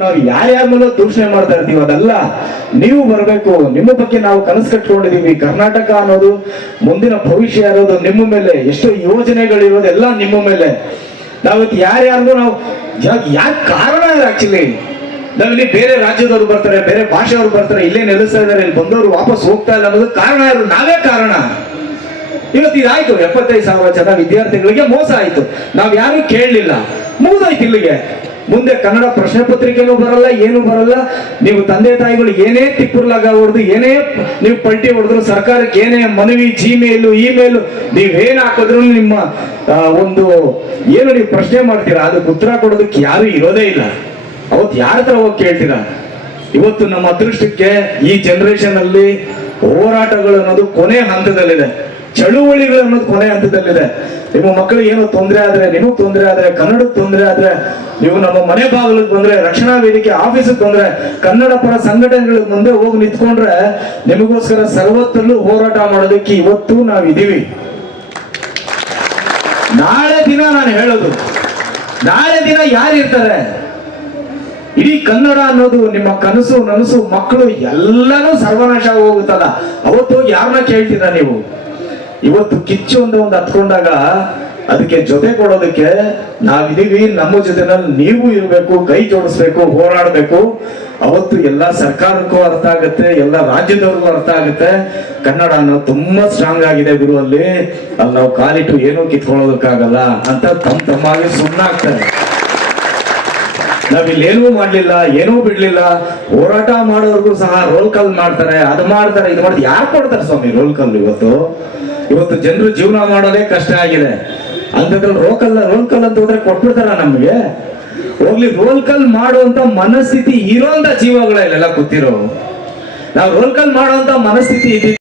ನಾವು ಯಾರ್ಯಾರ ಮೇಲೆ ದೂಷಣೆ ಮಾಡ್ತಾ ಇರ್ತೀವಿ ಅದಲ್ಲ ನೀವು ಬರಬೇಕು. ನಿಮ್ಮ ಬಗ್ಗೆ ನಾವು ಕನಸು ಕಟ್ಕೊಂಡಿದೀವಿ ಕರ್ನಾಟಕ ಅನ್ನೋದು ಮುಂದಿನ ಭವಿಷ್ಯ ಇರೋದು ನಿಮ್ಮ ಮೇಲೆ, ಎಷ್ಟೋ ಯೋಜನೆಗಳಿರೋದೆಲ್ಲ ನಿಮ್ಮ ಮೇಲೆ. ನಾವತ್ತು ಯಾರ್ಯಾರಿಗೂ ನಾವು ಯಾಕೆ ಕಾರಣ ಆಕ್ಚುಲಿ ನಾವಿಲ್ಲಿ ಬೇರೆ ರಾಜ್ಯದವ್ರು ಬರ್ತಾರೆ, ಬೇರೆ ಭಾಷೆಯವರು ಬರ್ತಾರೆ, ಇಲ್ಲೇ ನೆಲೆಸ್ತಾ ಇದ್ದಾರೆ, ಇಲ್ಲಿ ಬಂದವರು ವಾಪಸ್ ಹೋಗ್ತಾ ಇಲ್ಲ ಅನ್ನೋದು ಕಾರಣ ಇರೋದು ನಾವೇ ಕಾರಣ. ಇವತ್ತು ಇದಾಯ್ತು, ಎಪ್ಪತ್ತೈದು ಸಾವಿರ ಜನ ವಿದ್ಯಾರ್ಥಿಗಳಿಗೆ ಮೋಸ ಆಯ್ತು. ನಾವ್ ಯಾರು ಕೇಳಲಿಲ್ಲ. ಮುಗಿದಾಯ್ತು ಇಲ್ಲಿಗೆ. ಮುಂದೆ ಕನ್ನಡ ಪ್ರಶ್ನೆ ಪತ್ರಿಕೆನೂ ಬರಲ್ಲ, ಏನು ಬರಲ್ಲ. ನೀವು ತಂದೆ ತಾಯಿಗಳು ಏನೇ ತಿಪ್ಪುರ್ಲಾಗ ಹೊಡೆದು, ಏನೇ ನೀವು ಪಲ್ಟಿ ಹೊಡೆದ್ರು ಸರ್ಕಾರಕ್ಕೆ ಏನೇ ಮನವಿ ಜಿಮೇಲು ಇಮೇಲು ನೀವೇನ್ ಹಾಕಿದ್ರು ನಿಮ್ಮ ಒಂದು, ಏನು ನೀವು ಪ್ರಶ್ನೆ ಮಾಡ್ತೀರಾ? ಅದಕ್ಕೆ ಉತ್ತರ ಕೊಡೋದಕ್ಕೆ ಯಾರು ಇರೋದೇ ಇಲ್ಲ. ಅವತ್ತು ಯಾರ ಹತ್ರ ಹೋಗಿ ಕೇಳ್ತೀರಾ? ಇವತ್ತು ನಮ್ಮ ಅದೃಷ್ಟಕ್ಕೆ ಈ ಜನರೇಷನ್ ಅಲ್ಲಿ ಹೋರಾಟಗಳು ಅನ್ನೋದು ಕೊನೆ ಹಂತದಲ್ಲಿದೆ. ಚಳುವಳಿಗಳು ಅನ್ನೋದು ಕೊನೆ ಹಂತದಲ್ಲಿದೆ. ನಿಮ್ಮ ಮಕ್ಕಳು ಏನೋ ತೊಂದರೆ ಆದ್ರೆ, ನಿಮಗ್ ತೊಂದರೆ ಆದ್ರೆ ಕನ್ನಡಕ್ಕೆ ತೊಂದರೆ ಆದ್ರೆ, ನೀವು ನಮ್ಮ ಮನೆ ಬಾಗಿಲಿಗೆ ಬಂದ್ರೆ, ರಕ್ಷಣಾ ವೇದಿಕೆ ಆಫೀಸಿಗೆ ಬಂದ್ರೆ, ಕನ್ನಡ ಪರ ಸಂಘಟನೆಗಳ ಮುಂದೆ ಹೋಗಿ ನಿಂತ್ಕೊಂಡ್ರೆ, ನಿಮಗೋಸ್ಕರ ಸರ್ವತ್ತಲ್ಲೂ ಹೋರಾಟ ಮಾಡೋದಕ್ಕೆ ಇವತ್ತು ನಾವಿದ್ದೀವಿ ನಾಳೆ ದಿನ ನಾನು ಹೇಳೋದು. ನಾಳೆ ದಿನ ಯಾರು ಇರ್ತಾರೆ? ಇಡೀ ಕನ್ನಡ ಅನ್ನೋದು ನಿಮ್ಮ ಕನಸು, ನನಸು, ಮಕ್ಕಳು ಎಲ್ಲನೂ ಸರ್ವನಾಶ ಹೋಗುತ್ತಲ್ಲ ಅವತ್ತು ಯಾರನ್ನ ಕೇಳ್ತೀರಾ ನೀವು? ಇವತ್ತು ಕಿಚ್ಚು ಒಂದು ಒಂದು ಹತ್ಕೊಂಡಾಗ ಅದಕ್ಕೆ ಜೊತೆ ಕೊಡೋದಕ್ಕೆ ನಾವಿದೀವಿ ನಮ್ಮ ಜೊತೆನಲ್ಲಿ ನೀವು ಇರಬೇಕು, ಕೈ ಜೋಡಿಸ್ಬೇಕು, ಹೋರಾಡಬೇಕು. ಅವತ್ತು ಎಲ್ಲ ಸರ್ಕಾರಕ್ಕೂ ಅರ್ಥ ಆಗುತ್ತೆ, ಎಲ್ಲ ರಾಜ್ಯದವ್ರಿಗೂ ಅರ್ಥ ಆಗುತ್ತೆ. ಕನ್ನಡ ಅನ್ನೋ ತುಂಬಾ ಸ್ಟ್ರಾಂಗ್ ಆಗಿದೆ ಗುರು ಅಲ್ಲಿ. ಅಲ್ಲಿ ನಾವು ಕಾಲಿಟ್ಟು ಏನೂ ಕಿತ್ಕೊಳ್ಳೋದಕ್ಕಾಗಲ್ಲ ಅಂತ ತಮ್ಮ ತಮ್ಮಾಗಿ ಸುಮ್ಮನಾಗ್ತಾರೆ ನಾವಿಲ್ಲಿ ಏನೂ ಮಾಡ್ಲಿಲ್ಲ, ಏನೂ ಬಿಡ್ಲಿಲ್ಲ. ಹೋರಾಟ ಮಾಡೋರ್ಗು ಸಹ ರೋಲ್ ಕಾಲ್ ಮಾಡ್ತಾರೆ, ಅದು ಮಾಡ್ತಾರೆ, ಇದು ಮಾಡ್ತಾರೆ. ಯಾರು ಕೊಡ್ತಾರೆ ಸ್ವಾಮಿ ರೋಲ್ ಕಾಲ್ ಇವತ್ತು? ಇವತ್ತು ಜನರು ಜೀವನ ಮಾಡೋದೇ ಕಷ್ಟ ಆಗಿದೆ. ಅಂತಂದ್ರೆ ರೋಕಲ್, ರೋಲ್ಕಲ್ ರೋಲ್ ಕಾಲ್ ಅಂತ ಹೋದ್ರೆ ಕೊಟ್ಬಿಡ್ತಾರ ನಮ್ಗೆ? ಹೋಗ್ಲಿ ರೋಲ್ ಕಾಲ್ ಮಾಡುವಂತ ಮನಸ್ಥಿತಿ ಇರೋಂತ ಜೀವಗಳ ಇಲ್ಲೆಲ್ಲ ಕೂತಿರೋ ನಾವು ರೋಲ್ ಕಾಲ್ ಮಾಡುವಂತ ಮನಸ್ಥಿತಿ ಇದ್ದಿದ್ದು